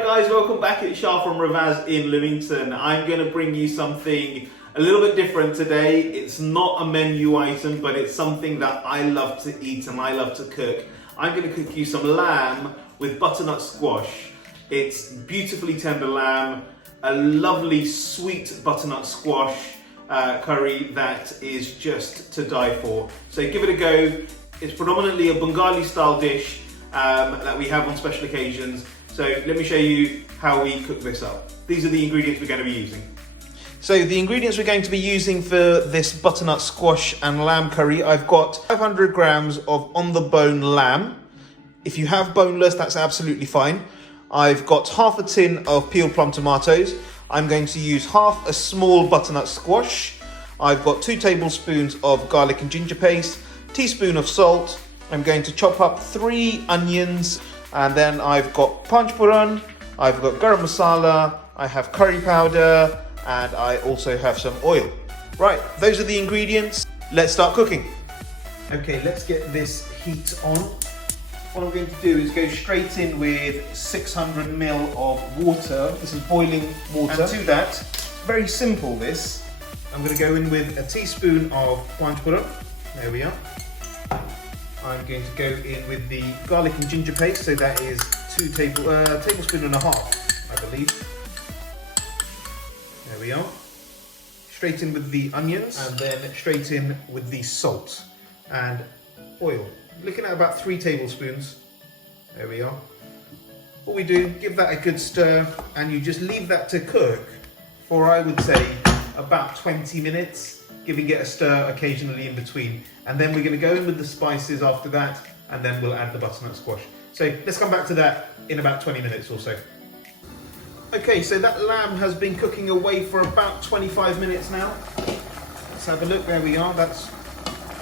Alright guys, welcome back. It's Shah from Rivaaz in Lymington. I'm going to bring you something a little bit different today. It's not a menu item, but it's something that I love to eat and I love to cook. I'm going to cook you some lamb with butternut squash. It's beautifully tender lamb, a lovely sweet butternut squash curry that is just to die for. So give it a go. It's predominantly a Bengali style dish that we have on special occasions. So let me show you how we cook this up. These are the ingredients we're going to be using. So the ingredients we're going to be using for this butternut squash and lamb curry, I've got 500 grams of on the bone lamb. If you have boneless, that's absolutely fine. I've got half a tin of peeled plum tomatoes. I'm going to use half a small butternut squash. I've got 2 tablespoons of garlic and ginger paste, teaspoon of salt. I'm going to chop up 3 onions, and then I've got panch puran, I've got garam massala, I have curry powder, and I also have some oil. Right, those are the ingredients. Let's start cooking. Okay, let's get this heat on. What I'm going to do is go straight in with 600 ml of water. This is boiling water. And to that, very simple this, I'm going to go in with a teaspoon of panch puran. There we are. I'm going to go in with the garlic and ginger paste, so that is 2 tablespoon and a half, I believe. There we are. Straight in with the onions, and then straight in with the salt and oil. Looking at about 3 tablespoons. There we are. What we do, give that a good stir, and you just leave that to cook for, I would say, about 20 minutes. Giving it a stir occasionally in between, and then we're going to go in with the spices after that, and then we'll add the butternut squash. So let's come back to that in about 20 minutes or so. Okay, so that lamb has been cooking away for about 25 minutes now. Let's have a look. There we are. That's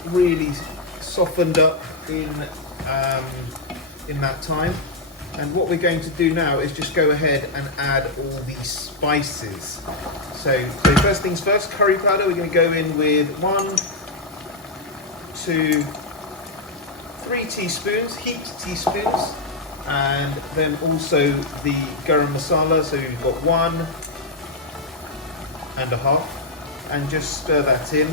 really softened up in that time. And what we're going to do now is just go ahead and add all these spices. So first things first, curry powder. We're going to go in with 1, 2, 3 teaspoons, heaped teaspoons, and then also the garam masala. So we've got 1 and a half, and just stir that in.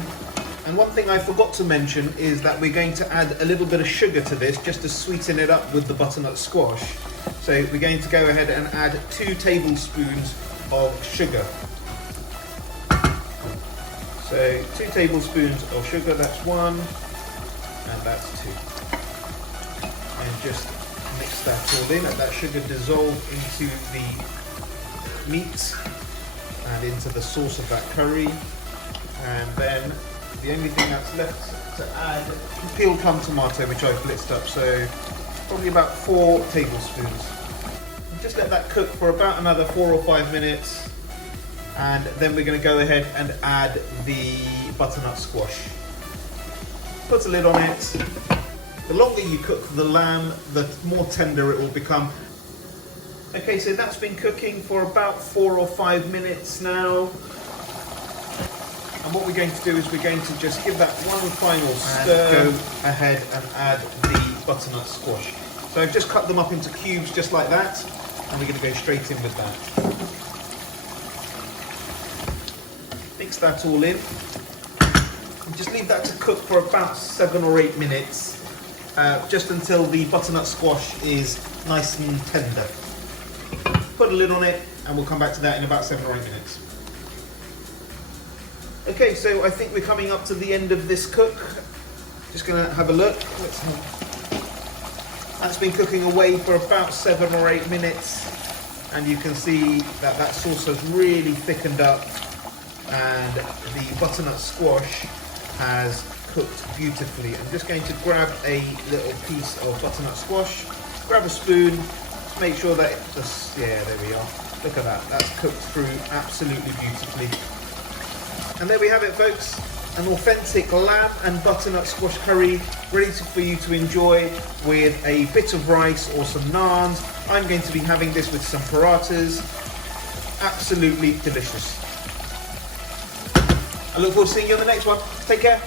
And one thing I forgot to mention is that we're going to add a little bit of sugar to this just to sweeten it up with the butternut squash. So we're going to go ahead and add 2 tablespoons of sugar. So 2 tablespoons of sugar, that's 1, and that's 2. And just mix that all in, let that sugar dissolve into the meat and into the sauce of that curry. And then the only thing that's left to add, peeled plum tomato, which I've blitzed up, so probably about 4 tablespoons. Just let that cook for about another 4 or 5 minutes, and then we're going to go ahead and add the butternut squash. Put a lid on it. The longer you cook the lamb, the more tender it will become. Okay, so that's been cooking for about 4 or 5 minutes now. And what we're going to do is we're going to just give that one final stir. Go ahead and add the butternut squash. So I've just cut them up into cubes just like that, and we're going to go straight in with that. Mix that all in. And just leave that to cook for about 7 or 8 minutes, just until the butternut squash is nice and tender. Put a lid on it, and we'll come back to that in about 7 or 8 minutes. Okay, so I think we're coming up to the end of this cook. Just going to have a look. That's been cooking away for about 7 or 8 minutes, and you can see that that sauce has really thickened up, and the butternut squash has cooked beautifully. I'm just going to grab a little piece of butternut squash, grab a spoon, just make sure that it just, yeah, there we are. Look at that, that's cooked through absolutely beautifully. And there we have it, folks, an authentic lamb and butternut squash curry ready for you to enjoy with a bit of rice or some naans. I'm going to be having this with some parathas. Absolutely delicious. I look forward to seeing you on the next one. Take care.